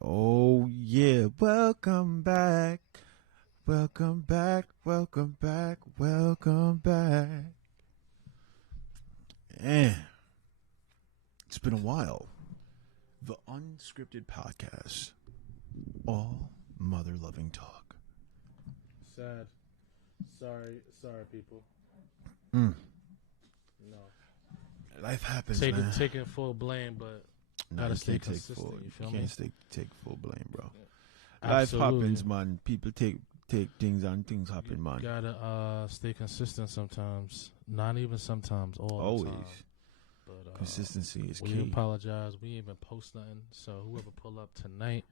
Oh yeah, welcome back. Welcome back. Welcome back. Welcome back. And it's been a while. The Unscripted Podcast. All mother loving talk. Sad. Sorry, people. Mm. No. Life happens, man. Taking full blame, but Nah, gotta you stay can't take consistent. full. You feel You me? can't take full blame, bro. Life Absolutely. happens, man. People take things on things happen, man. Gotta stay consistent sometimes. Not even sometimes, all Always. the time. But Consistency is we key. apologize. We ain't even post nothing. So whoever pull up tonight,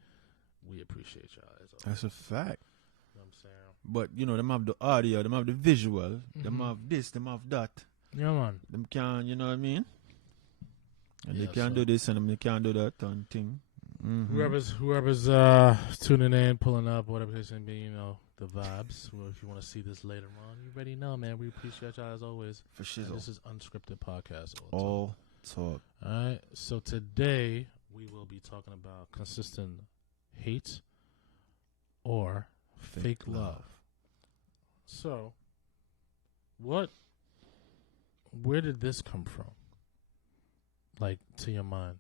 we appreciate y'all. As always. That's a fact. You know what I'm saying? But you know, them have the audio, them have the visual, them Mhm. have this, them have that. Yeah, man. Them can, you know what I mean? And Yeah, they can so- do this and they can do that and thing. Mm-hmm. Whoever's tuning in, pulling up, whatever it may be, you know, the vibes. Well, if you want to see this later on, you already know, man. We appreciate y'all as always. For And shizzle. this is Unscripted Podcast. All All talk. All right. So today we will be talking about consistent hate or fake love. So, where did this come from? Like, to your mind?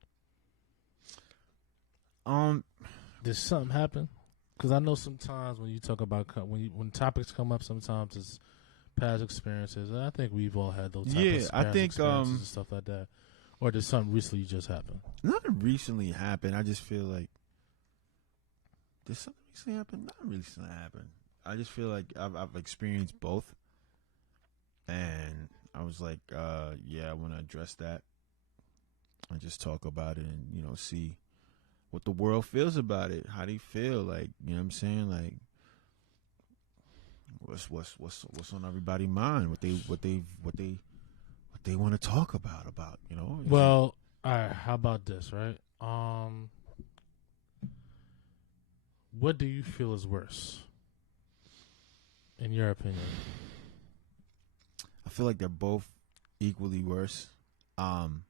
Did something happen? Because I know sometimes when you talk about when topics come up, sometimes it's past experiences, and I think we've all had those. Yeah, I past think experiences and stuff like that. Or did something recently just happen? nothing recently happened. I just feel like did something recently happen? Nothing recently happened. I just feel like I've experienced both, and I was like, yeah, I want to address that and just talk about it, and see what the world feels about it. How they feel, like, you know what I'm saying, like what's on everybody's mind, what they want to talk about, Is Well, all right. How about this, right? What do you feel is worse, in your opinion? I feel like they're both equally worse. I'm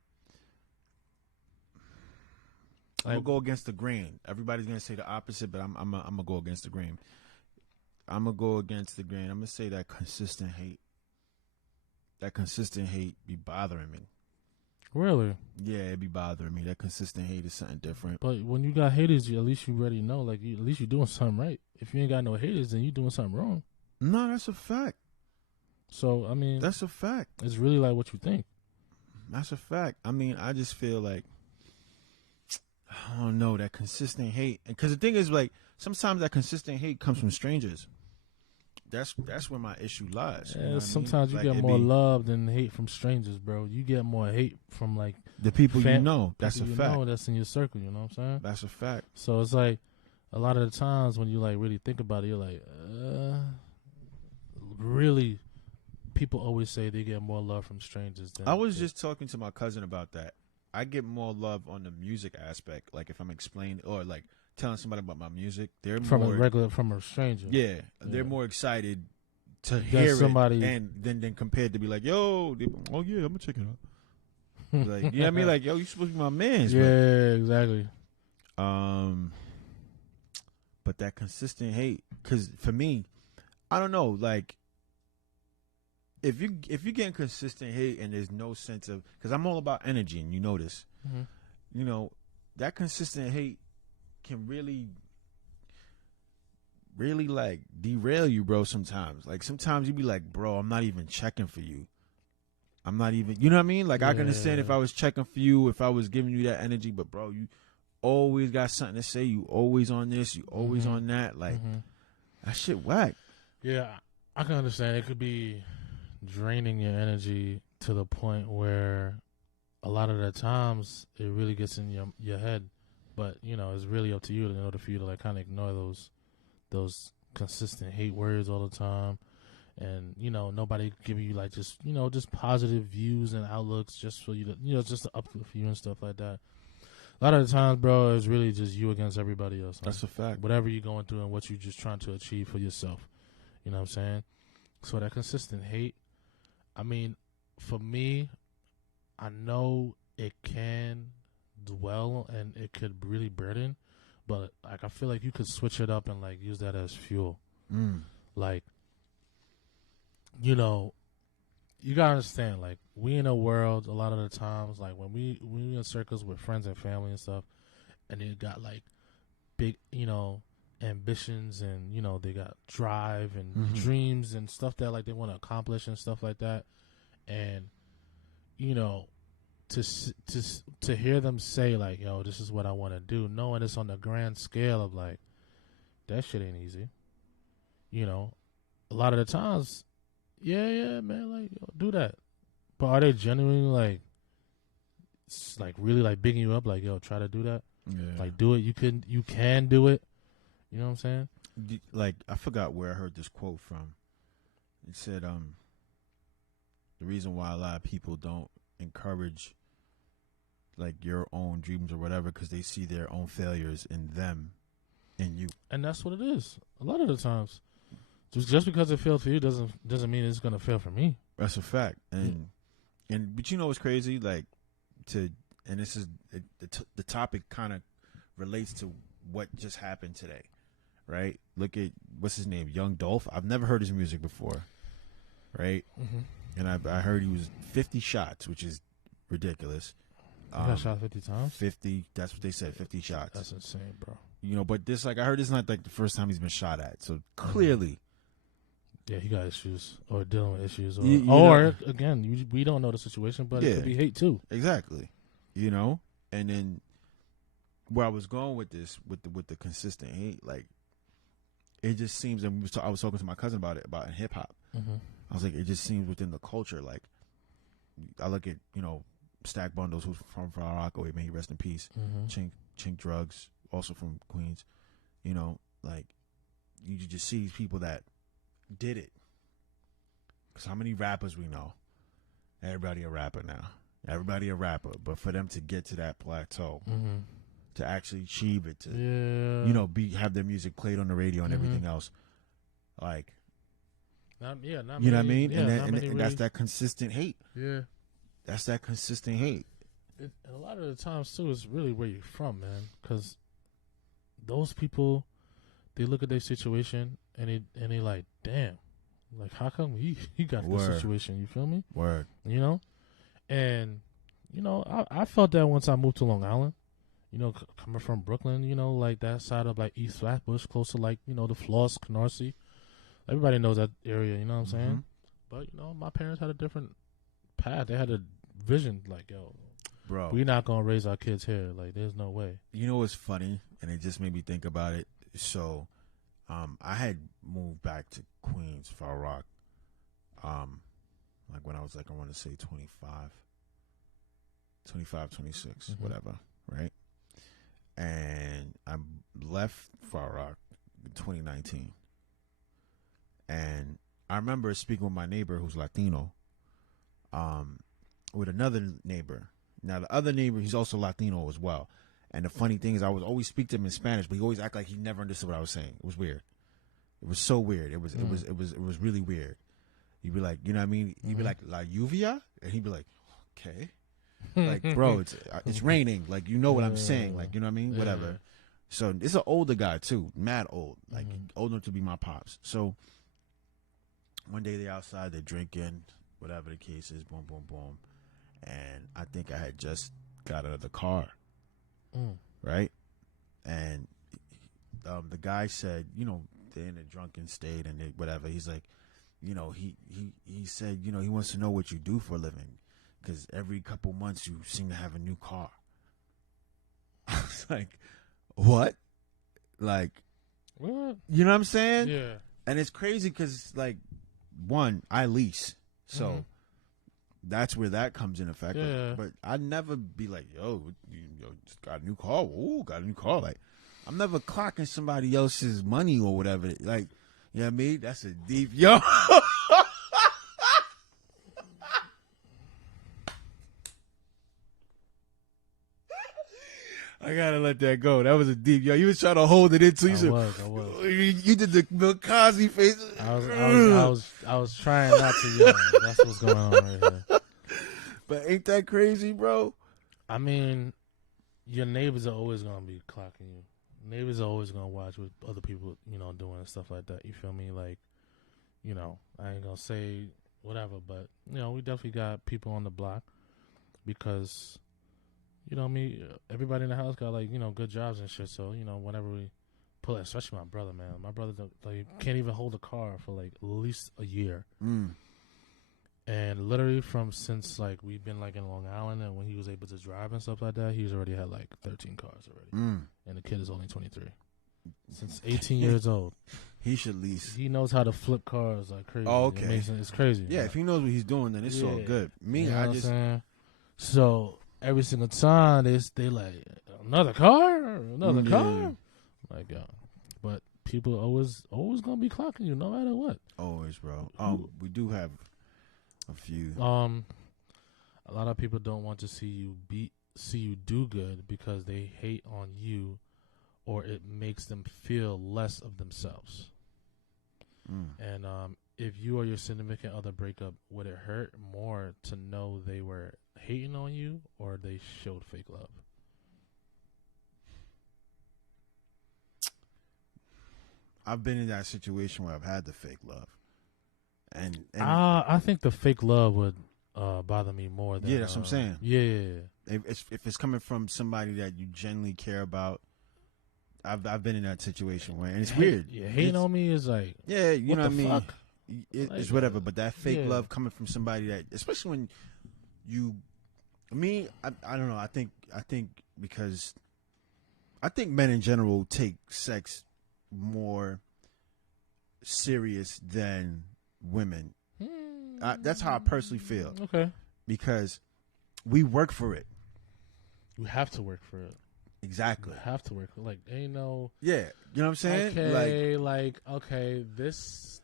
gonna go against the grain. Everybody's gonna say the opposite, but I'm gonna go against the grain. I'm gonna go against the grain. I'm gonna say that consistent hate. That consistent hate be bothering me. Really? Yeah, it be bothering me. That consistent hate is something different. But when you got haters, at least you already know. Like, at least you're doing something right. If you ain't got no haters, then you doing something wrong. No, that's a fact. So I mean, That's a fact. it's really like what you think. That's a fact. I mean, I just feel like I don't know, that consistent hate. Because the thing is, like, sometimes that consistent hate comes from strangers. That's where my issue lies. You know what I mean? Sometimes you Like, get it more be love than hate from strangers, bro. You get more hate from like the people you fam- know. That's a people you fact. know that's in your circle. You know what I'm saying? That's a fact. So it's like a lot of the times when you like really think about it, you're like, really. People always say they get more love from strangers than I was just talking to my cousin about that. I get more love on the music aspect. Like, if I'm explaining or like telling somebody about my music, they're from more a stranger. yeah, they're Yeah. more excited to That's hear somebody- it, and then compared to be like, yo, oh yeah, I'm gonna check it out. Like, you know what I mean? Like, yo, you supposed to be my man's. Yeah, exactly. But that consistent hate, because for me, I don't know, like, if you're getting consistent hate and there's no sense of, because I'm all about energy, and you know this, Mm-hmm. That consistent hate can really like derail you, bro. Sometimes, like, sometimes you be like, bro, I'm not even checking for you. I'm not even, you know what I mean? Like, I can understand if I was checking for you, if I was giving you that energy, but bro, you always got something to say. You always on this, you always on that. Like, that shit whack. Yeah, I can understand. It could be draining your energy to the point where a lot of the times it really gets in your head. But it's really up to you in order for you to like kind of ignore those consistent hate words all the time, and nobody giving you like just positive views and outlooks just for you to just to uplift you and stuff like that. A lot of the times, bro, it's really just you against everybody else. That's a fact. Whatever you're going through and what you're just trying to achieve for yourself. You know what I'm saying? So that consistent hate, I mean, for me, I know it can dwell and it could really burden, but like I feel like you could switch it up and like use that as fuel. Like, you know, you gotta understand, like, we in a world a lot of the times, like when we in circles with friends and family and stuff, and they got like big, you know, ambitions, and you know they got drive and dreams and stuff that like they want to accomplish and stuff like that, and you know, to hear them say like, yo, this is what I want to do, knowing it's on the grand scale of like, that shit ain't easy. You know, a lot of the times, yeah, man, like, yo, do that. But are they genuinely like really like bigging you up, like, yo, try to do that? Yeah. Like, do it. You can do it. You know what I'm saying? Like, I forgot where I heard this quote from. It said, the reason why a lot of people don't encourage like your own dreams or whatever, because they see their own failures in them, in you. And that's what it is. A lot of the times, just because it failed for you doesn't mean it's gonna fail for me. That's a fact. But you know what's crazy? Like, and this is the topic kind of relates to what just happened today, right? Look at what's his name, Young Dolph. I've never heard his music before, right? And I heard he was 50 shots, which is ridiculous. He got shot 50 times? 50, that's what they said, 50 shots. That's insane, bro. You know, but this, like, I heard this is not like the first time he's been shot at. So clearly, yeah, he got issues or dealing with issues, or know, again, we don't know the situation, but yeah, it could be hate too. Exactly. You know, and then where I was going with this, with the consistent hate, like, it just seems, and I was talking to my cousin about it, about in hip hop. I was like, it just seems within the culture, like, I look at, you know, Stack Bundles, who's from Far Rockaway, may he rest in peace. Chink Drugs, also from Queens. You know, like, you just see these people that did it. Because how many rappers we know? Everybody a rapper now. Everybody a rapper. But for them to get to that plateau, to actually achieve it, to, you know, have their music played on the radio and everything else, like, not you know many, what I mean? Yeah, and that's that consistent hate. Yeah. That's that consistent hate. And a lot of the times, too, is really where you're from, man. Because those people, they look at their situation and they like, damn, like, how come he got this situation? You feel me? Word. You know? And, you know, I felt that once I moved to Long Island. You know, coming from Brooklyn, you know, like that side of like East Flatbush, close to like, you know, the Floss, Canarsie. Everybody knows that area, you know what I'm saying? But, you know, my parents had a different path. They had a vision, like, yo, bro, we're not going to raise our kids here. Like, there's no way. You know what's funny? And it just made me think about it. So, I had moved back to Queens, Far Rock, like when I was like, I want to say 25, 26, whatever, right? And I left Far Rock in 2019. And I remember speaking with my neighbor who's Latino, with another neighbor. Now, the other neighbor, he's also Latino as well. And the funny thing is, I would always speak to him in Spanish, but he always act like he never understood what I was saying. It was weird. It was so weird. It was really weird. He'd be like, you know what I mean? He'd be like, La lluvia? And he'd be like, okay. Like, bro, it's raining. Like, you know what I'm saying. Like, you know what I mean? Whatever. So, it's an older guy, too. Mad old. Like, old enough to be my pops. So, one day they're outside, they're drinking, whatever the case is, boom, boom, boom. And I think I had just got out of the car, right? And the guy said, you know, they're in a drunken state and whatever. He's like, you know, he said, you know, he wants to know what you do for a living because every couple months you seem to have a new car. I was like, what? Like, what? You know what I'm saying? Yeah. And it's crazy because, like, one, I lease. So that's where that comes in effect. Yeah. But I'd never be like, yo, just got a new car. Ooh, got a new car. Like, I'm never clocking somebody else's money or whatever. Like, you know what I mean? That's a deep, yo. I gotta let that go. That was a deep, yo. You was trying to hold it in too. I was. You did the Bill Cosby face. I was trying not to yell. That's what's going on right here. But ain't that crazy, bro? I mean, your neighbors are always gonna be clocking you. neighbors are always gonna watch what other people, doing and stuff like that. You feel me? Like, I ain't gonna say whatever, but we definitely got people on the block because, me, everybody in the house got like good jobs and shit. So whenever we pull it, especially my brother, man, my brother can't even hold a car for like at least a year. And literally since like we've been like in Long Island, and when he was able to drive and stuff like that, he's already had like 13 cars already. And the kid is only 23. Since 18 years old. He should lease. He knows how to flip cars like crazy. Oh, okay. It's crazy. Yeah, if he knows what he's doing, then it's all good. Me, I just... So every single time they like, another car? Like, but people always going to be clocking you no matter what. Always, bro. We do have a few. A lot of people don't want to see you do good because they hate on you, or it makes them feel less of themselves. And if you or your significant other break up, would it hurt more to know they were hating on you or they showed fake love? I've been in that situation where I've had the fake love. And I think the fake love would bother me more than... Yeah, that's what I'm saying. Yeah. If it's coming from somebody that you genuinely care about, I've been in that situation where, and it's weird. Yeah, hating on me is like... Yeah, you know what I mean? Fuck? It's whatever, but that fake love coming from somebody that, especially when you... I don't know, I think because... I think men in general take sex more serious than women. That's how I personally feel. Okay. Because we work for it. You have to work for it. Exactly. You have to work. Like, ain't no... Yeah. You know what I'm saying? Okay, this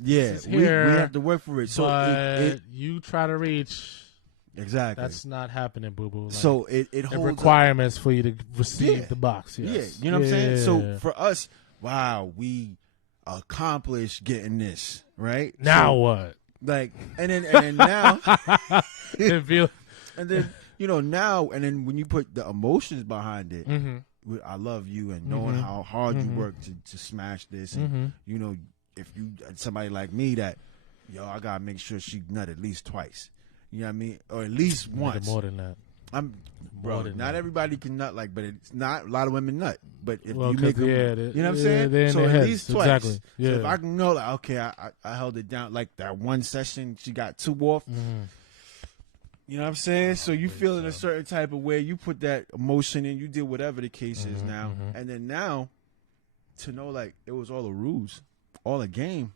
yeah, is we here, have to work for it. So but you try to reach... Exactly. That's not happening, boo-boo. Like, so it holds requirements for you to receive the box. Yes. Yeah. You know what I'm saying? So for us, wow, we accomplished getting this, right? Now what? Like, and then now... And then, now, and then when you put the emotions behind it, I love you, and knowing how hard you work to smash this, and if you somebody like me that, I gotta make sure she nut at least twice, you know what I mean, or at least once. More than that. Not everybody can nut but it's not a lot of women nut. But if you make them, you know what I'm saying? So at least twice. Exactly. Yeah. So if I can know, like, okay, I held it down, like that one session, she got 2 off. You know what I'm saying? So you feel in a certain type of way. You put that emotion in. You did whatever the case is now. And then now, to know, like, it was all a ruse, all a game.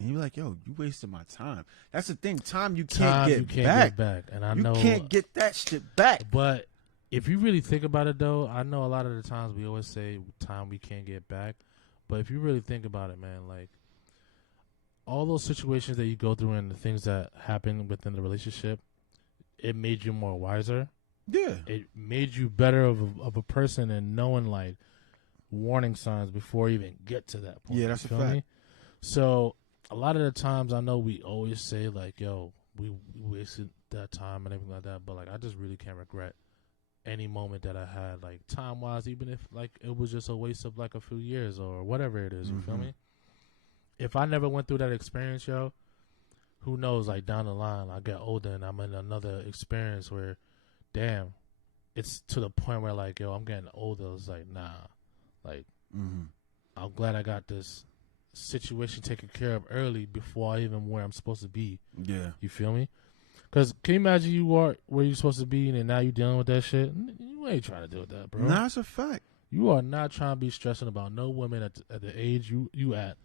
And you're like, yo, you wasted my time. That's the thing. Time you can't get back. And I know you can't get that shit back. But if you really think about it, though, I know a lot of the times we always say time we can't get back. But if you really think about it, man, like, all those situations that you go through and the things that happen within the relationship, it made you more wiser. Yeah. It made you better of a person and knowing, like, warning signs before you even get to that point. Yeah, that's a fact. Me? So a lot of the times I know we always say, like, yo, we wasted that time and everything like that. But, like, I just really can't regret any moment that I had, like, time-wise, even if, like, it was just a waste of, like, a few years or whatever it is. You feel me? If I never went through that experience, yo, who knows, like, down the line, I get older and I'm in another experience where, damn, it's to the point where, like, yo, I'm getting older. It's like, nah. Like, I'm glad I got this situation taken care of early before I even where I'm supposed to be. Yeah. You feel me? Because can you imagine you are where you're supposed to be and now you're dealing with that shit? You ain't trying to deal with that, bro. Nah, it's a fact. You are not trying to be stressing about no women at the age you at.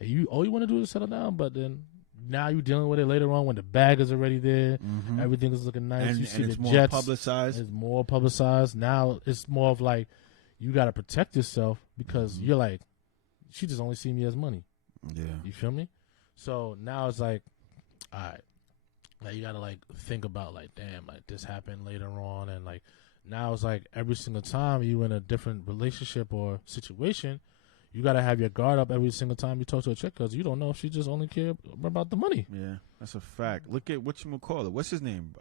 And all you want to do is settle down, but then now you're dealing with it later on when the bag is already there. Everything is looking nice. And, you see and the it's more jets. publicized. It's more publicized. Now it's more of like you got to protect yourself because you're like, she just only see me as money. Yeah. You feel me? So now it's like, all right. Now you got to like think about like, damn, like this happened later on. And like now it's like every single time you in a different relationship or situation, you got to have your guard up every single time you talk to a chick because you don't know if she just only care about the money. Yeah, that's a fact. Look at whatchamacallit. What's his name?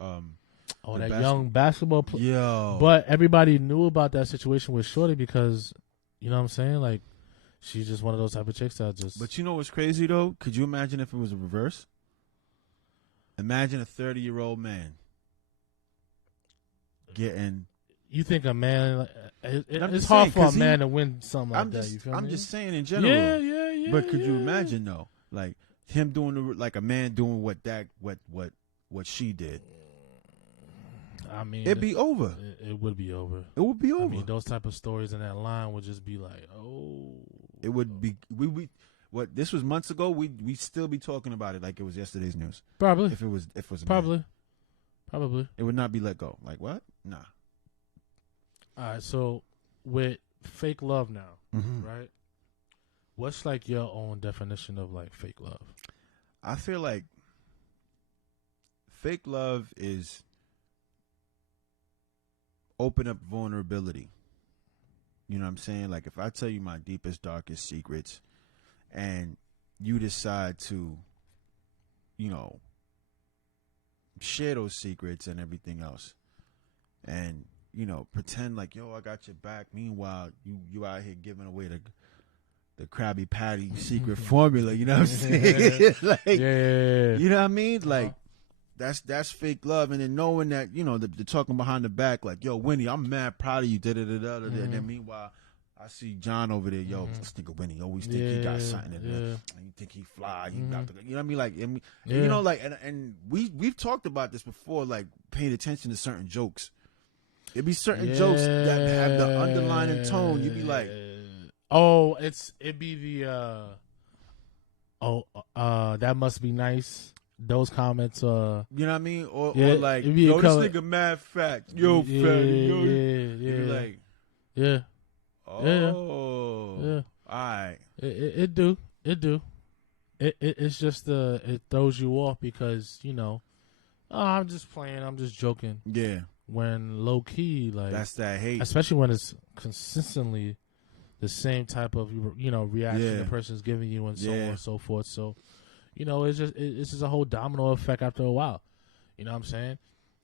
Oh, The that young basketball player. Yo. But everybody knew about that situation with Shorty because, you know what I'm saying? Like, she's just one of those type of chicks that just. But you know what's crazy, though? Could you imagine if it was a reverse? Imagine a 30-year-old man getting. You think a man. I'm It's just hard saying, for a 'cause man to win something like that. You feel me? I'm just saying in general. Yeah. But could you imagine, though? Like, him doing, like a man doing what she did. I mean, It'd be over. It would be over. It would be over. I mean, those type of stories in that line would just be like, oh. It would be. What this was months ago. We still be talking about it like it was yesterday's news. Probably. If it was a Probably. man. Probably. It would not be let go. Like what? Nah. All right. So with fake love now, Mm-hmm. right? What's like your own definition of like fake love? I feel like fake love is open up vulnerability. You know what I'm saying? Like if I tell you my deepest, darkest secrets and you decide to, you know, share those secrets and everything else and, you know, pretend like, yo, I got your back. Meanwhile, you out here giving away the Krabby Patty secret formula, you know what I'm saying? Like, Yeah. you know what I mean? Like, that's fake love. And then knowing that, you know, they're talking behind the back, like, yo, Winnie, I'm mad proud of you, da-da-da-da-da. And then meanwhile, I see John over there, yo, this nigga Winnie always think he got something in there. And you think he fly, he about to, you know what I mean? Like, you know, like, and we've talked about this before, like, paying attention to certain jokes. It'd be certain jokes that have the underlying tone. You'd be like, oh, it'd be the that must be nice. Those comments, you know what I mean? Or like, it'd be yo, this color. nigga mad fat. Yo, fatty. Yo. Yeah. You'd be like, Yeah. oh. Yeah. All right. It do. It's just it throws you off because, you know, oh, I'm just playing, I'm just joking. Yeah. When low key, like, that's that hate. especially when it's consistently the same type of, you know, reaction the person's giving you and so on and so forth. So, you know, it's just a whole domino effect after a while. You know what I'm saying?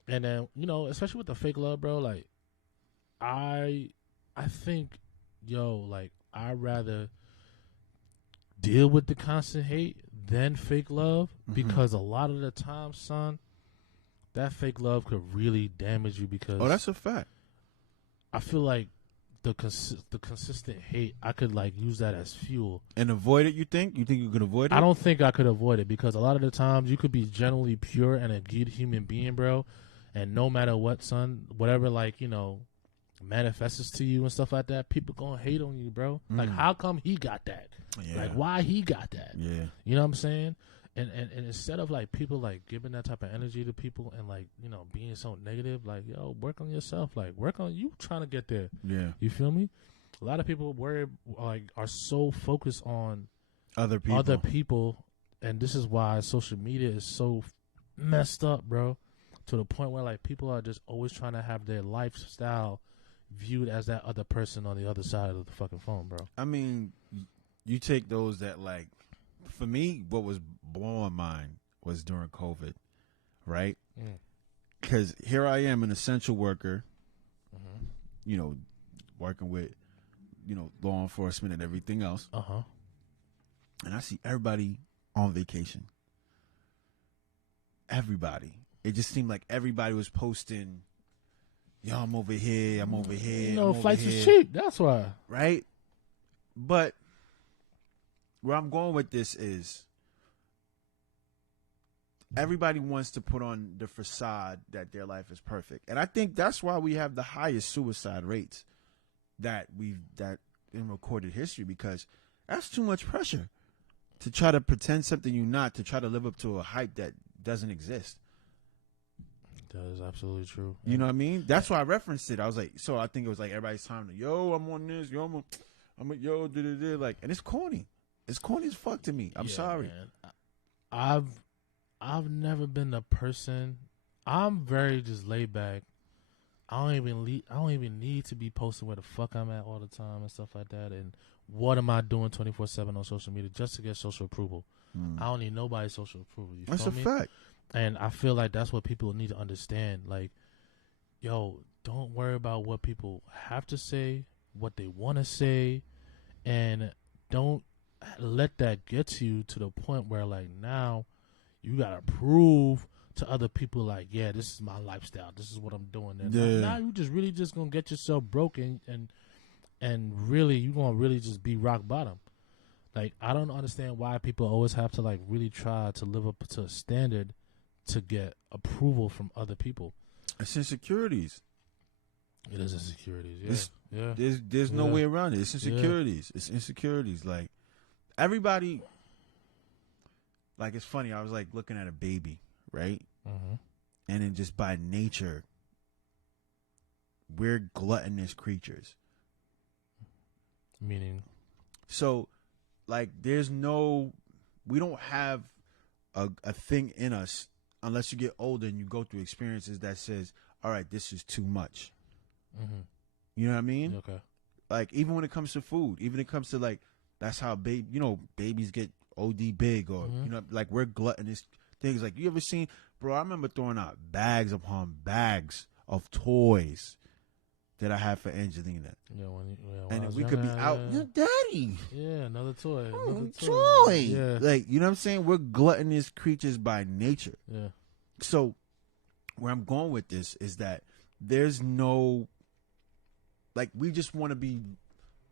And then, you know, especially with the fake love, bro, like, I think, yo, like, I'd rather deal with the constant hate than fake love because a lot of the time, son, that fake love could really damage you because that's a fact. I feel like the consistent hate, I could like use that as fuel and avoid it. You think you could avoid it? I don't think I could avoid it because a lot of the times you could be genuinely pure and a good human being, bro, and no matter what, son, whatever, like, you know, manifests to you and stuff like that, people gonna hate on you, bro. Like, how come he got that? Like, why he got that? Yeah. You know what I'm saying? And instead of like people like giving that type of energy to people and like, you know, being so negative, like, yo, work on yourself, like work on you trying to get there. Yeah. You feel me? A lot of people are so focused on other people, and this is why social media is so messed up, bro. To the point where like people are just always trying to have their lifestyle viewed as that other person on the other side of the fucking phone, bro. I mean, you take those that like, for me, what was blowing mine was during COVID, right? Because here I am, an essential worker, you know, working with, you know, law enforcement and everything else. And I see everybody on vacation. Everybody. It just seemed like everybody was posting, yo, I'm over here, I'm over here. You know, flights is cheap. That's why. Right? But where I'm going with this is everybody wants to put on the facade that their life is perfect. And I think that's why we have the highest suicide rates that in recorded history, because that's too much pressure to try to pretend something you're not, to try to live up to a hype that doesn't exist. That is absolutely true. You know what I mean? That's why I referenced it. I was like, so I think it was like everybody's time to, yo, I'm on this, yo, I'm a yo, like, and it's corny. It's corny as fuck to me. I'm sorry. Man. I've never been the person. I'm very just laid back. I don't even need to be posting where the fuck I'm at all the time and stuff like that. And what am I doing 24/7 on social media just to get social approval? I don't need nobody's social approval. You That's feel a me? fact. And I feel like that's what people need to understand. Like, yo, don't worry about what people have to say, what they want to say, and don't let that get to you to the point where like now you gotta prove to other people like, yeah, this is my lifestyle, this is what I'm doing. And now you just really just gonna get yourself broken and really you gonna really just be rock bottom. Like, I don't understand why people always have to like really try to live up to a standard to get approval from other people. It's insecurities. It is insecurities. Yeah, There's no way around it. It's insecurities. It's insecurities. Like, everybody. Like, it's funny. I was like looking at a baby, right? Mm-hmm. And then just by nature, we're gluttonous creatures. Meaning, so like, we don't have a thing in us unless you get older and you go through experiences that says, all right, this is too much. mm-hmm. You know what I mean? Okay. Like, even when it comes to food, even when it comes to like, that's how babies get OD big, or like, we're gluttonous things. Like, you ever seen, bro? I remember throwing out bags upon bags of toys that I had for Angelina. Yeah, and we could be out, Daddy. Yeah, another toy. Toy. Yeah. Like, you know what I'm saying? We're gluttonous creatures by nature. Yeah. So where I'm going with this is that there's no, like, we just want to be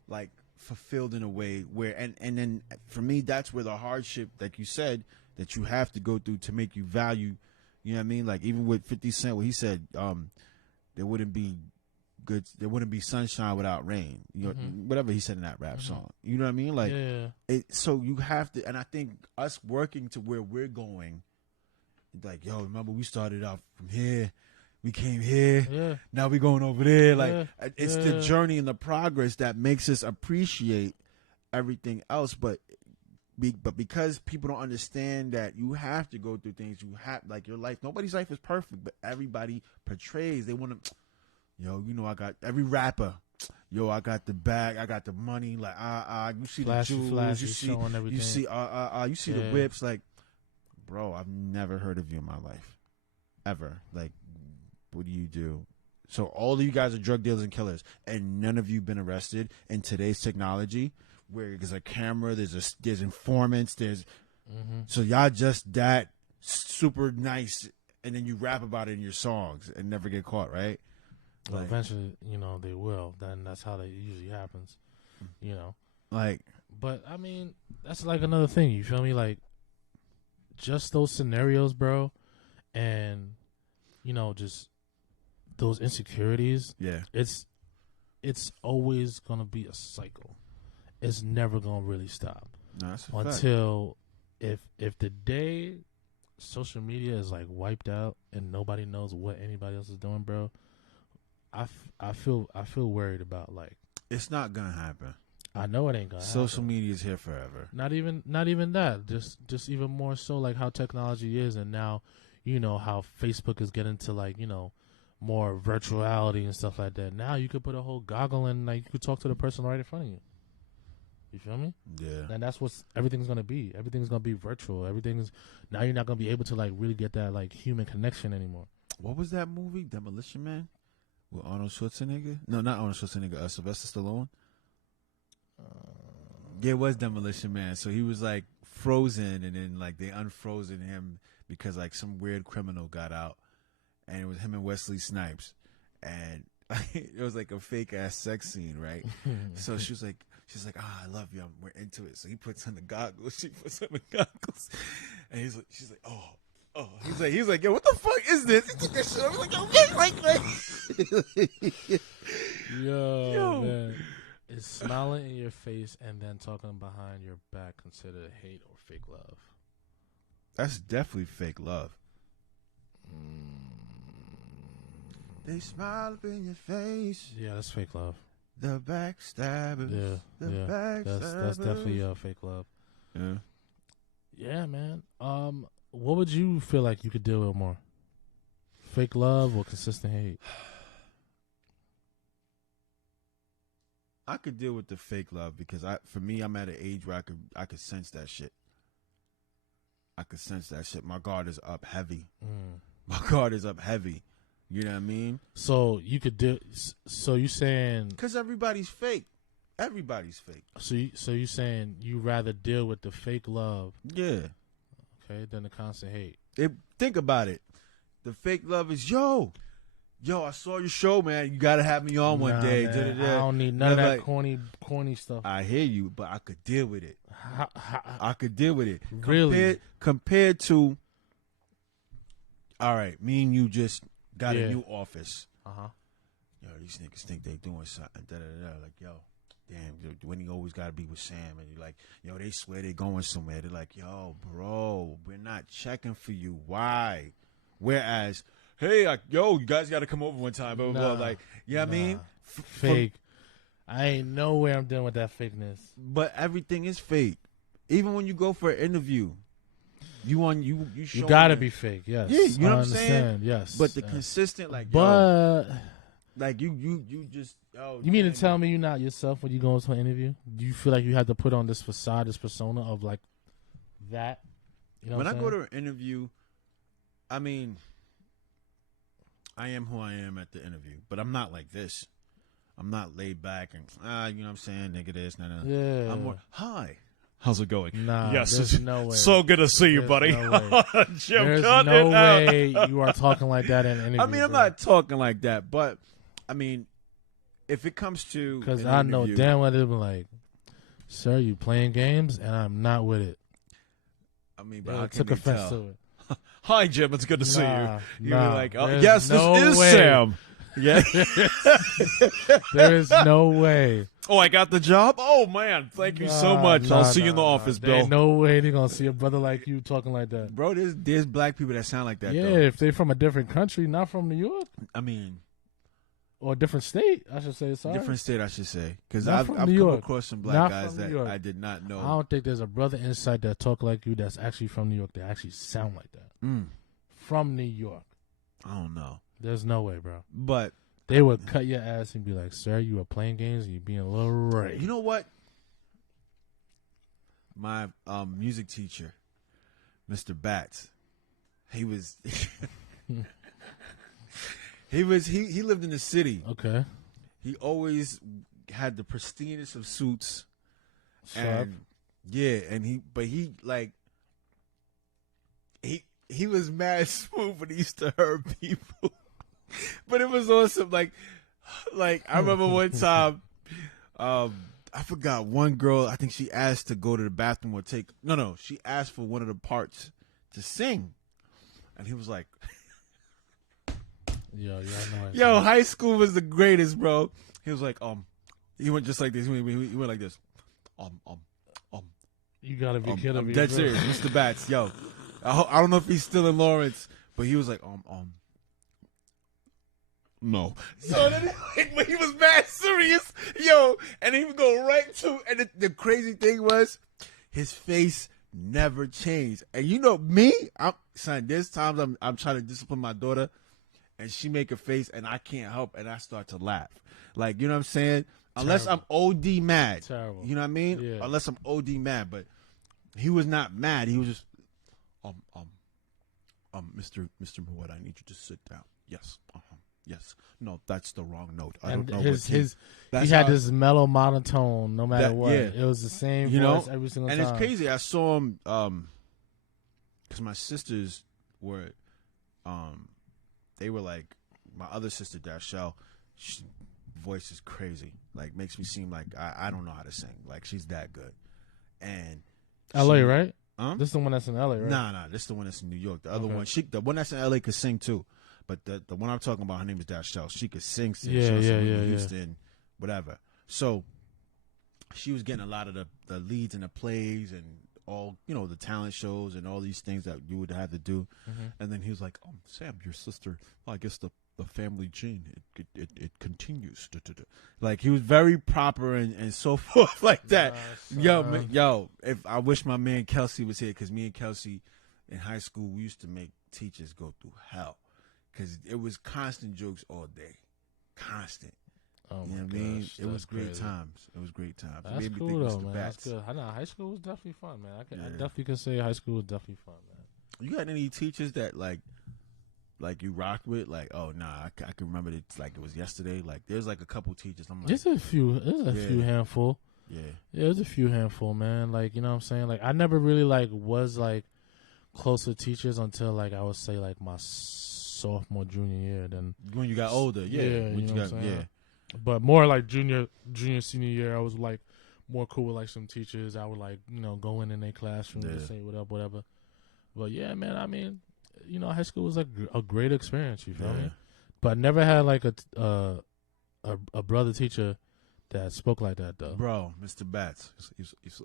like fulfilled in a way where, and then for me, that's where the hardship, like you said, that you have to go through to make you value, you know what I mean? Like, even with 50 Cent, what he said, there wouldn't be sunshine without rain, you know, whatever he said in that rap song, you know what I mean? Like, so you have to, and I think us working to where we're going, like, yo, remember we started off from here, we came here, now we going over there, like, it's the journey and the progress that makes us appreciate everything else. But because people don't understand that you have to go through things, you have, like, your life, nobody's life is perfect, but everybody portrays, they want to, yo, you know, I got every rapper. Yo, I got the bag, I got the money. Like, you see flashy, the jewels, flashy, you see everything. you see the whips. Like, bro, I've never heard of you in my life, ever. Like, what do you do? So all of you guys are drug dealers and killers, and none of you been arrested in today's technology, where there's a camera, there's informants, so y'all just that super nice, and then you rap about it in your songs and never get caught, right? Well, Like, eventually, you know, they will. Then that's how that usually happens, you know. like, but I mean, that's like another thing. You feel me? Like, just those scenarios, bro, and you know, just those insecurities. Yeah, it's always gonna be a cycle. It's never gonna really stop until if the day social media is like wiped out and nobody knows what anybody else is doing, bro. I feel worried about, like, it's not gonna happen. I know it ain't gonna happen. Social media is here forever. Not even that. Just even more so, like, how technology is, and now, you know, how Facebook is getting to, like, you know, more virtuality and stuff like that. Now you could put a whole goggle and, like, you could talk to the person right in front of you. You feel me? Yeah. And that's what everything's gonna be. Everything's gonna be virtual. Now you're not gonna be able to, like, really get that, like, human connection anymore. What was that movie? Demolition Man? With Arnold Schwarzenegger? No, not Arnold Schwarzenegger. Sylvester Stallone. Yeah, it was Demolition Man. So he was, like, frozen, and then, like, they unfrozen him because, like, some weird criminal got out, and it was him and Wesley Snipes, and it was like a fake ass sex scene, right? So she's like, I love you. We're into it. So he puts on the goggles. She puts on the goggles, and she's like, oh. He's like, yo, what the fuck is this? He took that shit. I was like, yo, yo, man. Is smiling in your face and then talking behind your back considered hate or fake love? That's definitely fake love. They smile up in your face. Yeah, that's fake love. The backstabbers. That's definitely fake love. Yeah. Yeah, man. What would you feel like you could deal with more? Fake love or consistent hate? I could deal with the fake love because for me, I'm at an age where I could sense that shit. My guard is up heavy. My guard is up heavy. You know what I mean? So you could do. So you saying? Because everybody's fake. Everybody's fake. So you saying you rather deal with the fake love, Yeah. okay, than the constant hate? Think about it. The fake love is yo, I saw your show, man. You gotta have me on one day. Man, Da-da-da. I don't need none of They're that like, corny stuff. I hear you, but I could deal with it. How, I could deal with it. Really? Compared to, all right, me and you just got a new office. Uh-huh. Yo, these niggas think they doing something. Da-da-da. Like, yo, damn, when he always got to be with Sam. And you're like, yo, they swear they going somewhere. They're like, yo, bro, we're not checking for you. Why? Whereas, hey, yo, you guys got to come over one time. Blah, blah, blah. Like, you know what I mean? Fake. I ain't no way I'm dealing with that fakeness. But everything is fake. Even when you go for an interview, you gotta be fake. Yes. Yeah, you know what I'm saying? Yes. But the consistent, like, but yo, like you just, yo. You mean to tell me you're not yourself when you go into an interview? Do you feel like you have to put on this facade, this persona of like that? You know when I go to an interview, I mean, I am who I am at the interview, but I'm not like this. I'm not laid back and you know what I'm saying, nigga this, nah. Yeah. I'm more, hi. How's it going? Nah, yes, there's no way. So good to see you, buddy. No Jim, there's no way you are talking like that in an interview. I mean, I'm not talking like that, but I mean, if it comes to because I know damn well they'll be like, "Sir, you playing games, and I'm not with it." I mean, but I how can took they offense tell? to it. Hi, Jim. It's good to see you. You're like, oh, there's yes, no this is way. Sam. Yeah. There is no way. Oh, I got the job? Oh, man. Thank you so much. I'll see you in the office, Bill. There's no way they're going to see a brother like you talking like that. Bro, there's black people that sound like that, yeah, though. if they're from a different country, not from New York. I mean. Or a different state, I should say. Sorry. Different state, I should say. Because Not I've from come New York. across some black Not guys from New that York. I did not know. I don't think there's a brother inside that talk like you that's actually from New York that actually sound like that. From New York. I don't know. There's no way, bro. But they would cut your ass and be like, "Sir, you are playing games and you're being a little right." You know what? My music teacher, Mr. Batts, he was he lived in the city. Okay. He always had the pristinest of suits. Sharp. And yeah, and he was mad smooth when he used to hurt people. But it was awesome. Like I remember one time, I forgot one girl, I think she asked to go to the bathroom or she asked for one of the parts to sing. And he was like, Yo, high school was the greatest, bro. He was like, he went just like this. He went like this. You gotta be kidding me. Dead serious, Mr. Batts. Yo, I don't know if he's still in Lawrence, but he was like, no. So then, but he was mad serious, yo, and he would go right to, and the crazy thing was, his face never changed. And you know me, there's times I'm trying to discipline my daughter, and she make a face, and I can't help, and I start to laugh. Like, you know what I'm saying? Unless I'm OD mad. Terrible. You know what I mean? Yeah. Unless I'm OD mad. But he was not mad. He was just, Mr. Mawad, I need you to sit down. Yes. Yes. No, that's the wrong note. I don't know he had this mellow monotone no matter what. Yeah. It was the same voice every single time. And it's crazy. I saw him because my sisters were they were like, my other sister Dashell, voice is crazy. Like, makes me seem like I don't know how to sing. Like, she's that good. And LA, right? This is the one that's in LA, right? Nah, this is the one that's in New York. The other one, the one that's in LA could sing too. But the one I'm talking about, her name is Dashell. She could sing. Yeah. Houston, whatever. So she was getting a lot of the leads in the plays and all, the talent shows and all these things that you would have to do. Mm-hmm. And then he was like, Sam, your sister, I guess the family gene, it continues. Like, he was very proper and so forth like that. Yo, if I wish my man Kelsey was here, because me and Kelsey in high school, we used to make teachers go through hell. Because it was constant jokes all day. Constant. Oh, you know what I mean? It was great times. It was great times. That's cool, though, man. That's good. I know high school was definitely fun, man. I definitely can say high school was definitely fun, man. You got any teachers that, like, like you rocked with? Like, oh nah, I can remember it like it was yesterday. Like, there's like a couple teachers. I'm like, There's a few handful. yeah, Yeah, there's a few handful, man. Like, you know what I'm saying? Like, I never really like was like close with teachers until like I would say like my sophomore, junior year. Then when you got older, when you know what I'm saying? yeah. But more like junior, senior year, I was like more cool with like some teachers. I would like, you know, go in their classroom and say what up, whatever. But yeah, man, I mean, you know, high school was like a great experience. You feel me? But I never had like a brother teacher that spoke like that though. Bro, Mr. Batts, Mr.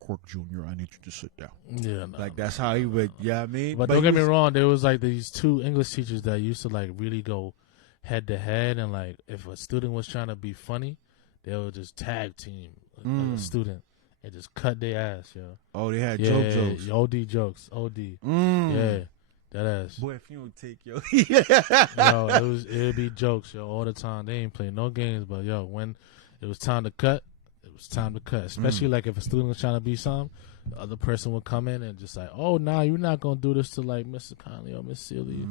Quirk Jr., I need you to sit down. Yeah, no, like that's how he would. Yeah, I mean, but don't get me wrong. There was like these two English teachers that used to like really go head to head, and like if a student was trying to be funny, they would just tag team a student and just cut their ass, yo. Oh, they had jokes. OD jokes, OD. Yeah, that ass. Boy, if you don't take yo, yo, it'd be jokes, yo, all the time. They ain't play no games, but yo, when it was time to cut, it was time to cut. Especially like if a student was trying to be something, the other person would come in and just like, oh, nah, you're not gonna do this to like Mr. Conley or Miss Celia.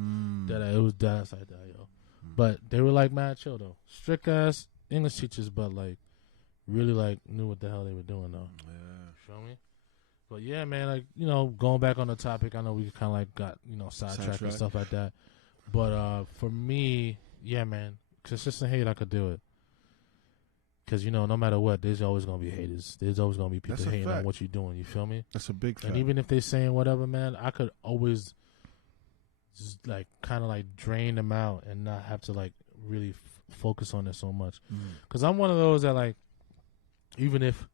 That it was that like that, yo. But they were like mad chill though, strict ass English teachers, but like really like knew what the hell they were doing though. Yeah, feel me? But yeah, man, like, you know, going back on the topic, I know we kind of like got, you know, sidetracked and stuff like that. But for me, yeah, man, consistent hate, I could do it. Because, you know, no matter what, there's always going to be haters. There's always going to be people hating on what you're doing. You feel me? That's a big fact. And even if they're saying whatever, man, I could always just like kind of like drain them out and not have to like really focus on it so much. Because I'm one of those that like, even if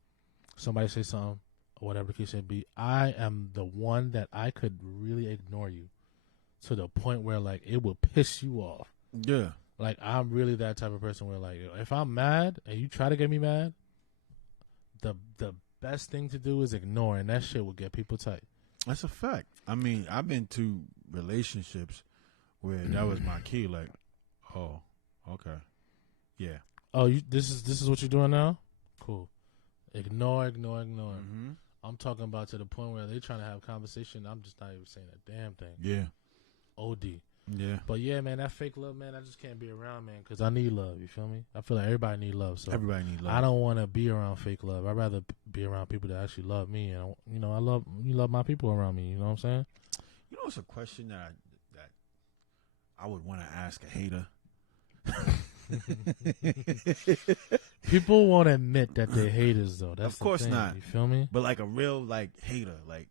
somebody says something or whatever the case may be, I am the one that I could really ignore you to the point where like it will piss you off. Yeah. Like, I'm really that type of person where, like, if I'm mad and you try to get me mad, the best thing to do is ignore, and that shit will get people tight. That's a fact. I mean, I've been to relationships where that was my key. Like, oh, okay, yeah. Oh, this is what you're doing now? Cool. Ignore. I'm talking about to the point where they're trying to have a conversation. I'm just not even saying a damn thing. Yeah. OD. Yeah. But yeah, man, that fake love, man, I just can't be around, man, because I need love. You feel me? I feel like everybody need love. So everybody need love. I don't want to be around fake love. I'd rather be around people that actually love me, and you know, you love my people around me. You know what I'm saying? You know, it's a question that I would want to ask a hater. People won't admit that they're haters, though. That's of course the thing. not. You feel me? But like a real like hater, like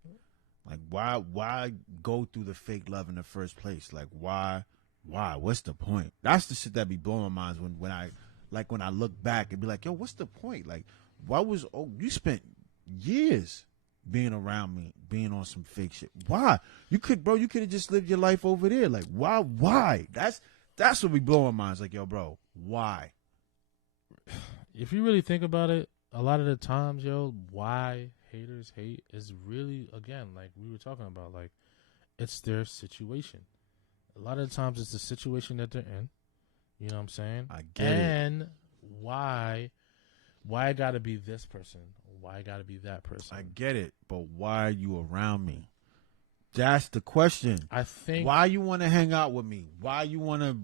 why go through the fake love in the first place? Like why? What's the point? That's the shit that be blowing my mind when I look back and be like, yo, what's the point? Like, you spent years being around me, being on some fake shit. Why? You could have just lived your life over there. Like, why? That's what be blowing minds. Like, yo, bro, why? If you really think about it, a lot of the times, yo, why haters hate is really, again, like we were talking about, like, it's their situation. A lot of the times it's the situation that they're in. You know what I'm saying? I get it. And why I gotta be this person? Why I gotta be that person? I get it, but why are you around me? That's the question. I think why you want to hang out with me? Why you want to,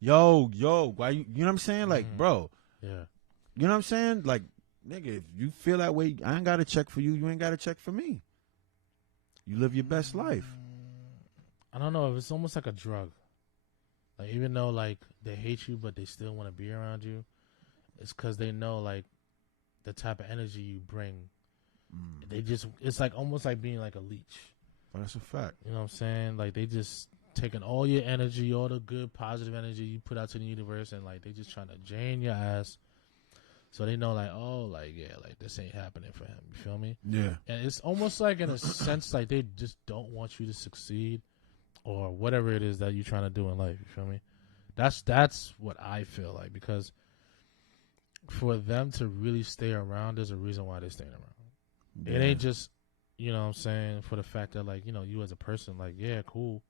yo, why you know what I'm saying? Like, bro, yeah, you know what I'm saying? Like, nigga, if you feel that way, I ain't got to check for you. You ain't got to check for me. You live your best life. I don't know. It's almost like a drug. Like, even though, like, they hate you, but they still want to be around you, it's because they know, like, the type of energy you bring. It's like almost like being like a leech. But that's a fact. You know what I'm saying? Like, they just taking all your energy, all the good, positive energy you put out to the universe, and, like, they just trying to drain your ass. So they know, like, oh, like, yeah, like, this ain't happening for him. You feel me? Yeah. And it's almost like, in a sense, like, they just don't want you to succeed or whatever it is that you're trying to do in life. You feel me? That's what I feel like, because for them to really stay around, there's a reason why they're staying around. Yeah. It ain't just, you know what I'm saying, for the fact that, like, you know, you as a person, like, yeah, cool.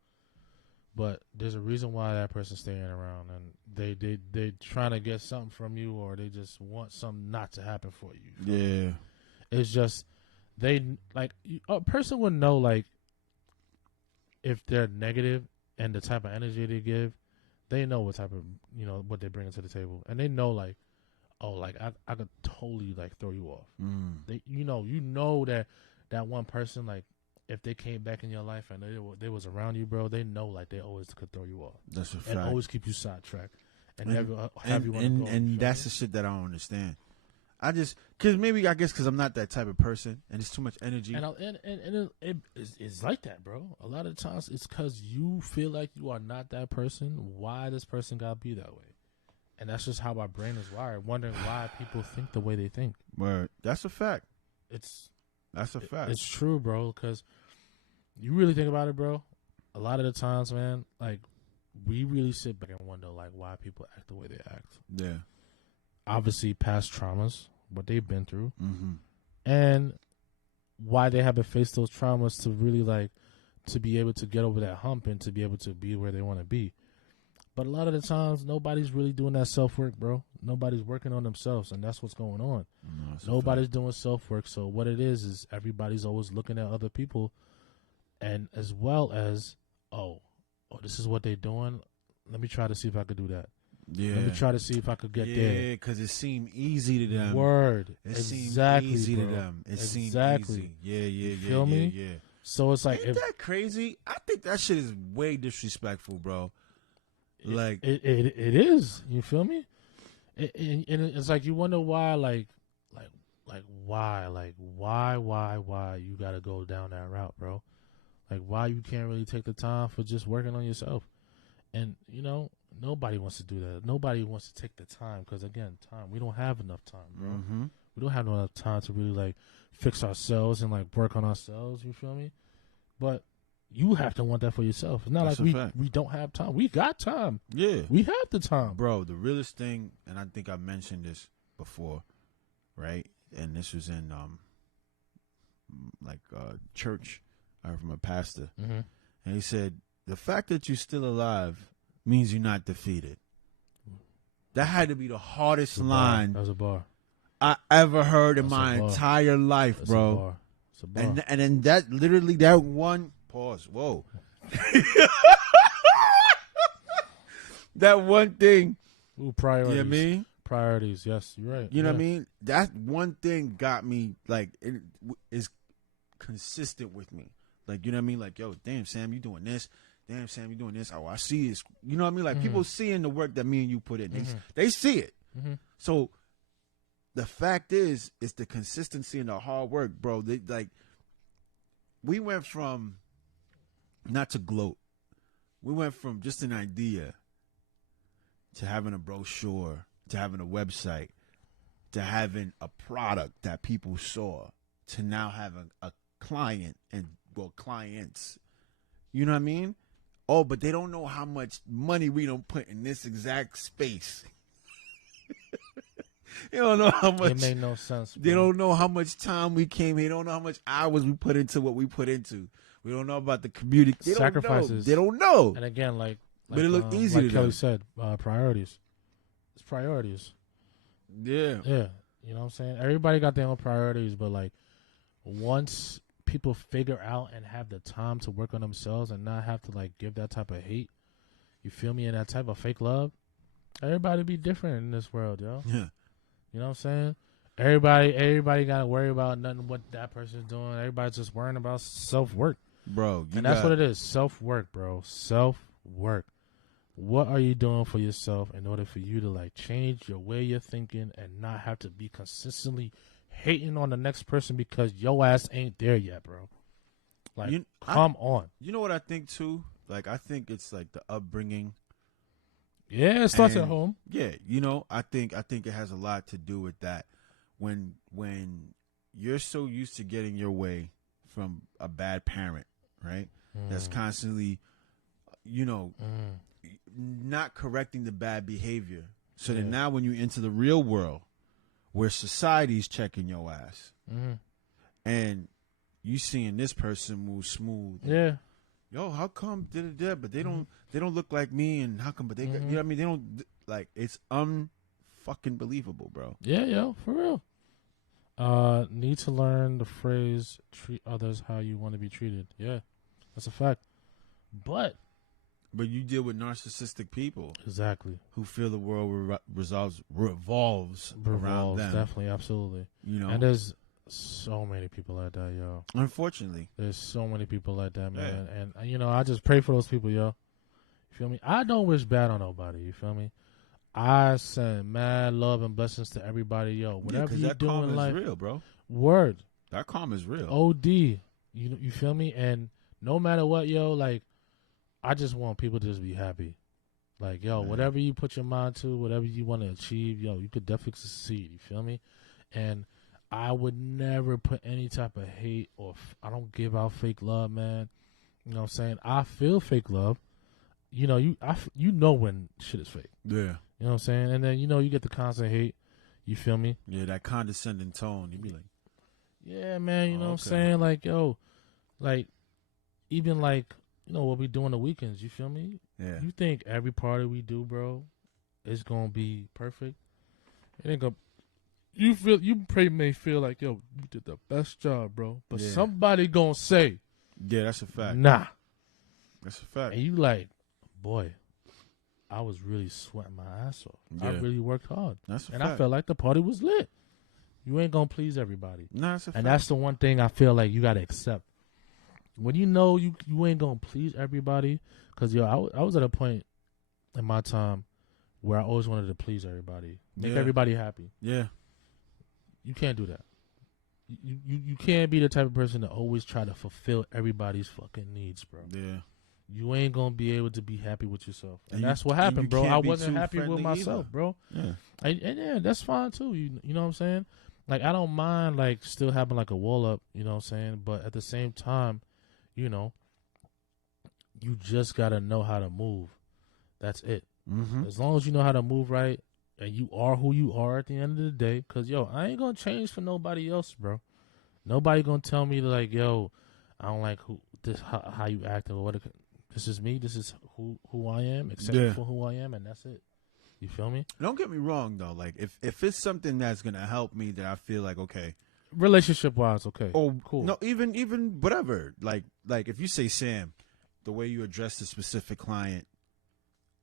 But there's a reason why that person's staying around, and they trying to get something from you, or they just want something not to happen for you. Yeah. It's just, they, like, a person would know, like, if they're negative and the type of energy they give, they know what type of, what they bring to the table, and they know like, oh, like I could totally like throw you off. They, that one person, like if they came back in your life and they was around you, bro, they know like they always could throw you off. That's a fact. And always keep you sidetracked and never have you want to go. And that's the shit that I don't understand. I guess because I'm not that type of person, and it's too much energy. And it's like that, bro. A lot of times it's because you feel like you are not that person. Why this person gotta be that way? And that's just how our brain is wired. Wondering why people think the way they think. Word. That's a fact. That's a fact. It's true, bro. Because you really think about it, bro. A lot of the times, man, like we really sit back and wonder, like, why people act the way they act. Yeah. Obviously, past traumas, what they've been through, and why they haven't faced those traumas to really like to be able to get over that hump and to be able to be where they want to be. But a lot of the times, nobody's really doing that self-work, bro. Nobody's working on themselves, and that's what's going on. Nobody's doing self-work. So what it is everybody's always looking at other people, and as well as, oh, this is what they're doing. Let me try to see if I could do that. Yeah. Let me try to see if I could get there. Yeah, because it seemed easy to them. Word. It exactly, seemed easy bro. to them. It seemed easy. Yeah. You feel me? Yeah. So it's like, isn't that crazy? I think that shit is way disrespectful, bro. Like it is. You feel me? And it's like you wonder why, why you gotta go down that route, bro? Like why you can't really take the time for just working on yourself? And nobody wants to do that. Nobody wants to take the time because again, time. We don't have enough time, bro. We don't have enough time to really like fix ourselves and like work on ourselves. You feel me? But you have to want that for yourself. It's not That's like we don't have time. We got time. Yeah. We have the time. Bro, the realest thing, and I think I mentioned this before, right? And this was in church. I heard from a pastor. And he said, the fact that you're still alive means you're not defeated. That had to be the hardest line that was a bar. I ever heard in my entire life, bro. It's a bar. And then that literally that one pause. Whoa. That one thing. Ooh, priorities. You know what I mean? Priorities, yes, you're right. You know what I mean? That one thing got me, like, it is consistent with me. Like, you know what I mean? Like, yo, damn, Sam, you doing this. Damn, Sam, you doing this. Oh, I see this. You know what I mean? Like, people seeing the work that me and you put in. They see it. So, the fact is, it's the consistency and the hard work, bro. We went from, not to gloat, we went from just an idea to having a brochure, to having a website, to having a product that people saw, to now having a client and, well, clients. You know what I mean? Oh, but they don't know how much money we don't put in this exact space. They don't know how much. It made no sense. Bro. They don't know how much time we came here. They don't know how much hours we put into what we put into. We don't know about the community. They sacrifices. They don't know. And again, but it looked easy like to Kelly them. said, priorities. It's priorities. Yeah. Yeah. You know what I'm saying? Everybody got their own priorities, but like once people figure out and have the time to work on themselves and not have to like give that type of hate, you feel me, and that type of fake love, everybody be different in this world, yo. Yeah. You know what I'm saying? Everybody got to worry about nothing what that person's doing. Everybody's just worrying about self-work. Bro, and that's what it is. Self-work, bro. Self-work. What are you doing for yourself in order for you to like change your way you're thinking and not have to be consistently hating on the next person because your ass ain't there yet, bro? Like, come on. You know what I think too? Like, I think it's like the upbringing. Yeah, it starts at home. Yeah, I think it has a lot to do with that. When you're so used to getting your way from a bad parent, right? That's constantly, not correcting the bad behavior. So that now when you enter the real world, where society's checking your ass, and you seeing this person move smooth, yo, how come but they don't look like me, and how come? But they, you know what I mean? They don't like. It's fucking believable, bro. Yeah, yo, for real. Need to learn the phrase "treat others how you want to be treated." Yeah, that's a fact. But you deal with narcissistic people exactly, who feel the world revolves around them. definitely, absolutely. You know, And there's so many people like that, yo. unfortunately, There's so many people like that, man. Yeah. And you know, I just pray for those people, yo. You feel me? I don't wish bad on nobody. You feel me? I send mad love and blessings to everybody, yo. Whatever you that do karma in life, is real, bro. word, That karma is real. OD. You feel me? And no matter what, yo, like, I just want people to just be happy. Like, yo, Man. whatever you put your mind to, whatever you want to achieve, yo, you could definitely succeed. You feel me? And I would never put any type of hate or I don't give out fake love, man. You know what I'm saying? I feel fake love. You know, you know when shit is fake. Yeah. You know what I'm saying? And then, you know, you get the constant hate. You feel me? Yeah, that condescending tone. You be like, yeah, man, you know what I'm okay. saying? Like, yo, like, even like, you know, what we do on the weekends, you feel me? yeah. You think every party we do, bro, is gonna be perfect? It ain't gonna. You may feel like, yo, you did the best job, bro. But Yeah. somebody gonna say, Yeah, that's a fact. nah. That's a fact. And you like, boy, I was really sweating my ass off. I Yeah. really worked hard. That's a And fact. I felt like the party was lit. You ain't gonna please everybody. Nah, that's a fact. And that's the one thing I feel like you gotta accept. When you know you ain't gonna please everybody, because yo, I was at a point in my time where I always wanted to please everybody, make Yeah. everybody happy. Yeah. You can't do that. You can't be the type of person to always try to fulfill everybody's fucking needs, bro. Yeah. You ain't gonna be able to be happy with yourself, and And that's you- what and happened, you bro. can't I be wasn't too happy with friendly myself, either. bro. Yeah. And yeah, that's fine too. You know what I'm saying? Like, I don't mind like still having like a wall up. You know what I'm saying? But at the same time, you know, you just gotta know how to move. That's it. Mm-hmm. As long as you know how to move right, and you are who you are at the end of the day. Cause yo, I ain't gonna change for nobody else, bro. Nobody gonna tell me like, yo, I don't like how you act or what. This is me. This is who I am. Accept me Yeah. for who I am, and that's it. You feel me? Don't get me wrong though. Like if it's something that's gonna help me, that I feel like okay. Relationship wise, okay. Oh, cool. No, even whatever. Like if you say Sam, the way you address the specific client,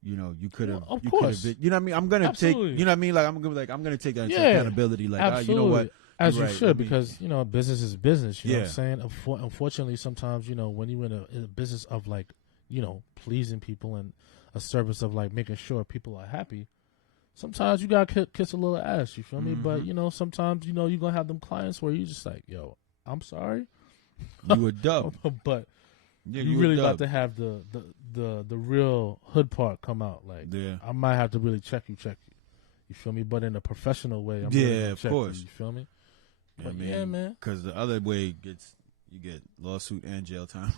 you know, you could have. Well, of you course. could have. You know what I mean? I'm gonna Absolutely. take. You know what I mean? Like I'm gonna take that into Yeah. accountability. Like Absolutely. you know what? As You're you right. should, Let me- because you know, business is business. You know what I'm Yeah. saying? Unfortunately, sometimes you know when you're in a business of like, you know, pleasing people and a service of like making sure people are happy. Sometimes you gotta kiss a little ass. You feel me? But Mhm. you know, sometimes you know you're gonna have them clients where you just like, yo, I'm sorry, You a dub. but Yeah, you a really dub. about to have the real hood part come out. Like, Yeah. I might have to really check you. You feel me? But in a professional way. I'm Yeah, really gonna of check course. You feel me? I But mean, yeah, man. Because the other way you get lawsuit and jail time.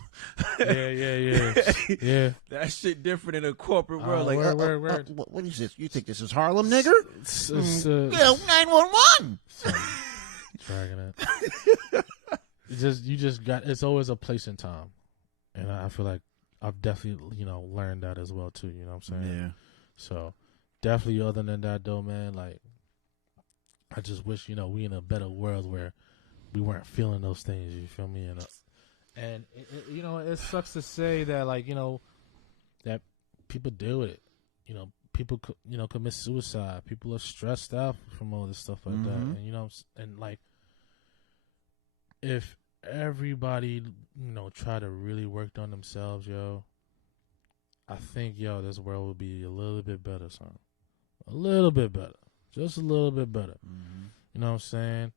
Yeah. That shit different in a corporate world. Like, word. what is this? You think this is Harlem, nigger? It's, 911. dragging it. You just got. It's always a place and time, and I feel like I've definitely learned that as well too. You know what I'm saying? Yeah. So definitely, other than that though, man, like I just wish we in a better world where we weren't feeling those things. You feel me? And it sucks to say that that people deal with it. People commit suicide. People are stressed out from all this stuff like that. And if everybody try to really work on themselves, I think this world would be a little bit better, son. A little bit better. Just a little bit better. Mm-hmm. You know what I'm saying?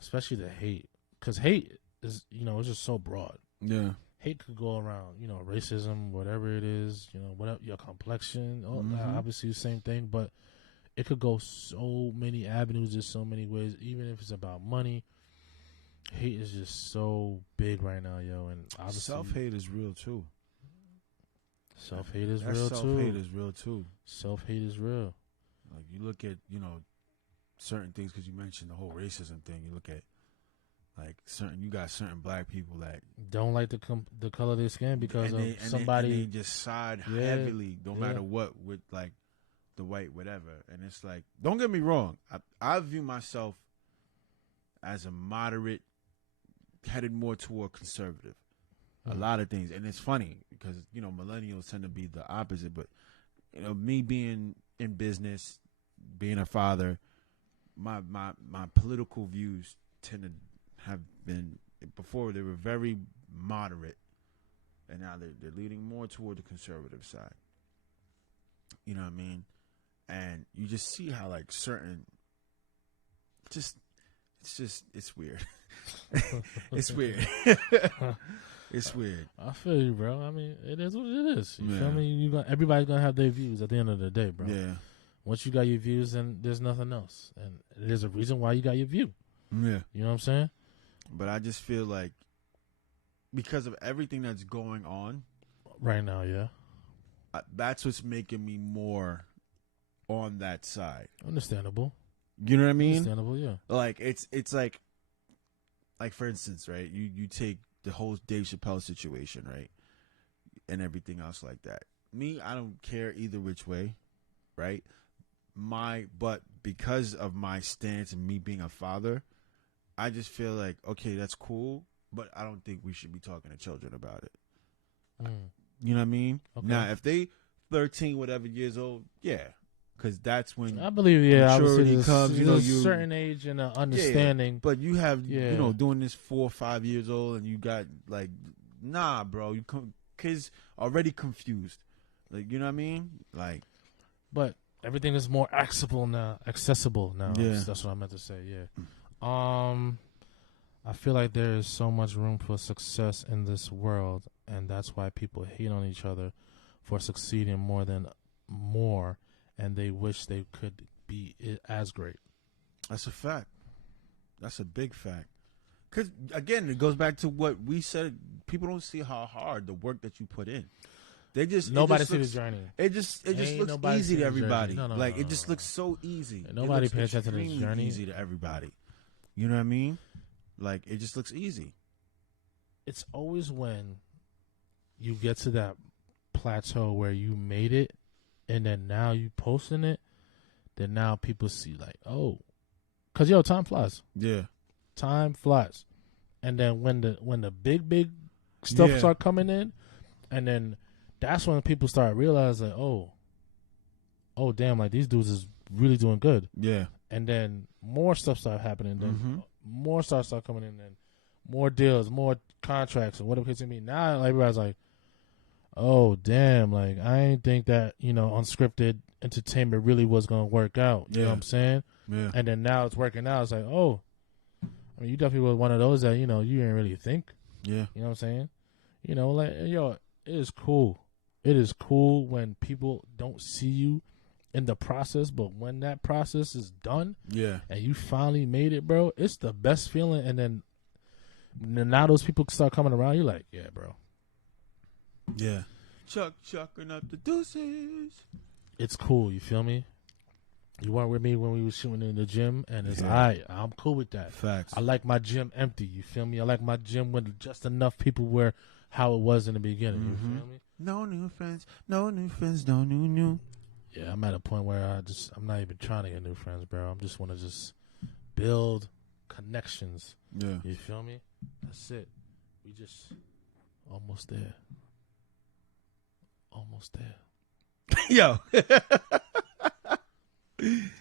Especially the hate. Because hate is, it's just so broad. Yeah. Hate could go around, racism, whatever it is, whatever your complexion, obviously the same thing, but it could go so many avenues, there's so many ways, even if it's about money. Hate is just so big right now, and obviously Self-hate is real too. Self-hate is That real self-hate too. is real too. Self-hate is real. Like you look at, certain things, because you mentioned the whole racism thing. You look at you got certain black people that Don't like the color of their skin because they just side Yeah, heavily, no matter what, with like the white whatever. And it's like, don't get me wrong, I view myself as a moderate, headed more toward conservative. a lot of things. And it's funny because, you know, millennials tend to be the opposite. But, you know, me being in business, being a father, my political views tend to have been, before they were very moderate, and now they're leaning more toward the conservative side. You know what I mean? And you just see how, like, certain, it's weird. It's weird. It's weird. I feel you, bro. I mean, it is what it is. You Yeah. feel me? Everybody's gonna have their views at the end of the day, bro. Yeah. Once you got your views, then there's nothing else, and there's a reason why you got your view. Yeah. You know what I'm saying? But I just feel like, because of everything that's going on Right now, yeah. That's what's making me more on that side. Understandable. You know what I mean? Understandable, yeah. Like it's like for instance, right? You take the whole Dave Chappelle situation, right? And everything else like that. Me, I don't care either which way, right? But because of my stance and me being a father, I just feel like, okay, that's cool, but I don't think we should be talking to children about it. You know what I mean? Okay. Now, if they 13, whatever years old, yeah, because that's when I believe, yeah, maturity obviously comes. You know, you certain age and understanding. But you have, Yeah. you know, doing this 4 or 5 years old, and you got like, nah, bro, kids already confused. Like, you know what I mean? Like, But everything is more accessible now. Yeah. That's what I meant to say. Yeah. I feel like there is so much room for success in this world, and that's why people hate on each other for succeeding more, and they wish they could be as great. that's a fact. That's a big fact. Because, again, it goes back to what we said. People don't see how hard the work that you put in. They just Nobody sees the journey. It just Ain't looks nobody easy see to the journey. everybody. No, Like no, it just looks so easy. And nobody It looks pays attention to this extremely journey. Easy to everybody. You know what I mean? Like it just looks easy. It's always when you get to that plateau where you made it, and then now you posting it, then now people see like, oh, because time flies. Yeah. Time flies. And then when the big stuff Yeah. start coming in, and then that's when people start realizing, oh damn, like these dudes is really doing good. Yeah. And then more stuff start happening, then Mhm. more stuff start coming in, then more deals, more contracts, and whatever it to me. Now like, everybody's like, oh damn, like I ain't think that, unscripted entertainment really was gonna work out. You know Yeah. what I'm saying? Yeah. And then now it's working out. It's like, oh, I mean, you definitely were one of those that, you didn't really think. Yeah. You know what I'm saying? Like, it is cool. It is cool when people don't see you in the process, but when that process is done Yeah. and you finally made it, bro, it's the best feeling. And then now those people start coming around, you're like, yeah, bro. Yeah. Chucking up the deuces. It's cool, you feel me? You weren't with me when we were shooting in the gym, and it's Yeah. all right. I'm cool with that. Facts. I like my gym empty, you feel me? I like my gym with just enough people where how it was in the beginning, you feel me? No new friends. No new friends. No new. Yeah, I'm at a point where I'm not even trying to get new friends, bro. I just want to just build connections. Yeah. You feel me? That's it. We just almost there. Almost there. Yo.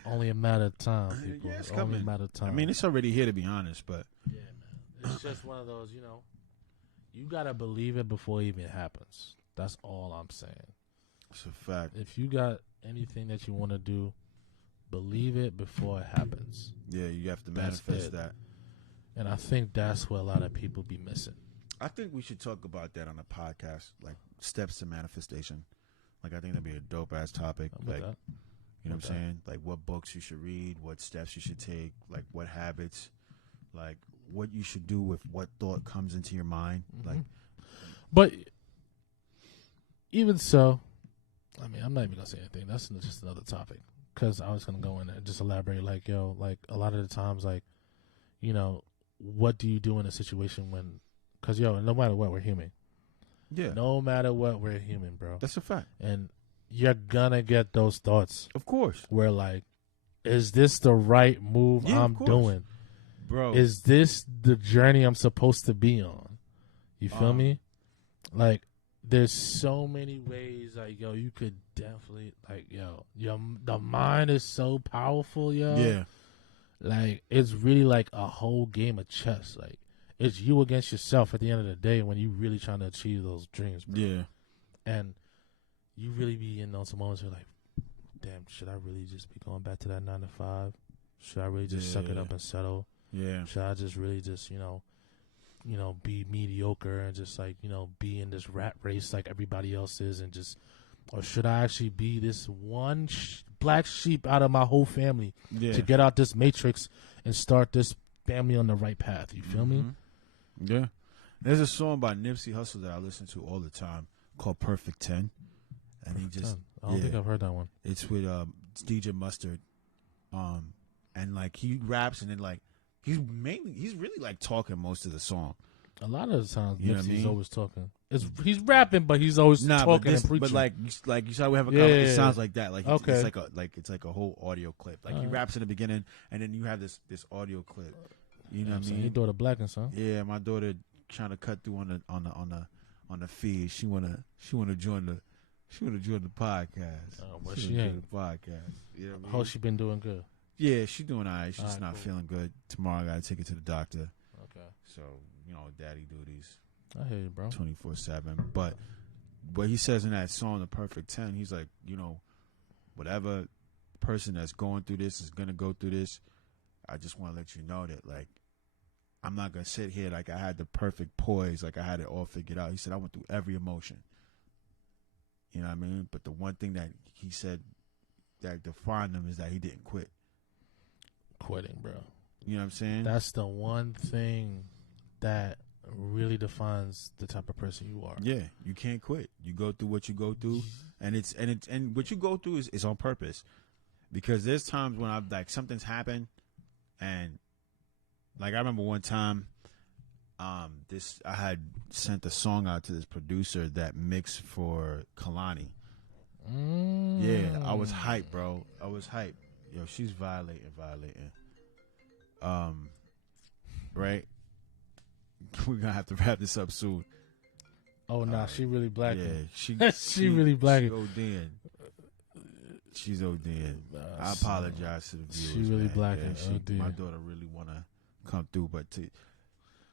Only a matter of time, people. Yeah, it's Only a coming. matter of time. I mean, it's already here, to be honest, but yeah, man. It's just one of those, you got to believe it before it even happens. That's all I'm saying. it's a fact. If you got anything that you want to do, believe it before it happens. Yeah, you have to That's manifest it. that. And I think that's what a lot of people be missing. I think we should talk about that on a podcast, like steps to manifestation. Like, I think that'd be a dope ass topic. I'm with Like, that. you know what I'm Okay. saying? Like, what books you should read, what steps you should take, like, what habits, like, what you should do with what thought comes into your mind. Like, But even so, I mean, I'm not even gonna say anything. That's just another topic because I was gonna go in and just elaborate. Like, like a lot of the times, like, what do you do in a situation when? Because no matter what, we're human. yeah, No matter what, we're human, bro. that's a fact. And you're gonna get those thoughts Of course, where, like, is this the right move Yeah, of I'm course. doing? bro. Is this the journey I'm supposed to be on? You feel me? like there's so many ways. Like yo, you could definitely like yo, the mind is so powerful, yo. Yeah. Like it's really like a whole game of chess. Like it's you against yourself at the end of the day when you really trying to achieve those dreams, bro. Yeah. And you really be in those moments where like, damn, should I really just be going back to that 9 to 5? Should I really just suck it up and settle? Yeah. Should I just really just be mediocre and just like be in this rat race like everybody else is, and just, or should I actually be this one black sheep out of my whole family to get out this matrix and start this family on the right path? You feel me? Yeah. There's a song by Nipsey Hussle that I listen to all the time called Perfect 10. And he just, I don't think I've heard that one. It's with DJ Mustard. And like he raps and then like he's really like talking most of the song. A lot of the times, You know what I Nipsey's mean? always talking. He's rapping, but he's always talking and preaching. But like you saw we have a conversation. It sounds like that. Like okay. it's like a whole audio clip. Like he raps in the beginning, and then you have this audio clip. You know what I mean? Your daughter Black, son. Yeah, my daughter trying to cut through on the feed. She wanna join the podcast. But she ain't. the podcast. You know what I mean? How she been doing good? Yeah, she's doing all right. She's just not cool. feeling good. Tomorrow I gotta take her to the doctor. Okay. So, daddy duties. I hear you, bro. 24/7. But what he says in that song, The Perfect 10, he's like, whatever person that's going through this is gonna go through this, I just want to let you know that, like, I'm not gonna sit here like I had the perfect poise, like I had it all figured out. He said I went through every emotion. You know what I mean? But the one thing that he said that defined him is that he didn't quit. Quitting, bro. You know what I'm saying? That's the one thing that really defines the type of person you are. Yeah, you can't quit. You go through what you go through, and what you go through is on purpose. Because there's times when I've like something's happened, and like I remember one time, I had sent a song out to this producer that mixed for Kalani. Yeah, I was hyped, bro. I was hyped. Yo, she's violating. Right? We're gonna have to wrap this up soon. Oh nah, she really Black. Yeah, she really Black. She's ODing. I apologize to the viewers. She really man. Black. Yeah, my daughter really wanna come through, but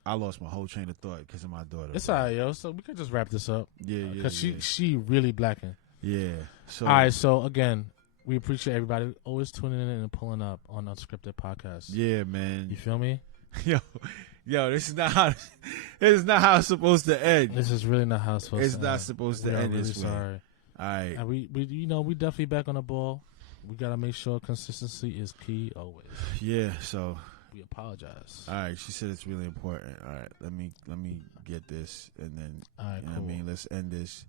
I lost my whole train of thought because of my daughter. It's alright, yo. So we could just wrap this up. Yeah. Because she really Blacking. Yeah. So all right. So again, we appreciate everybody always tuning in and pulling up on Unscripted Podcast. Yeah, man. You feel me? Yo, this is not how it's supposed to end. This is really not how it's supposed to end. It's not supposed to end this way. Sorry. All right. And we we definitely back on the ball. We gotta make sure consistency is key always. Yeah. So we apologize. All right. She said it's really important. All right. Let me get this, and then all right. Cool. I mean, let's end this.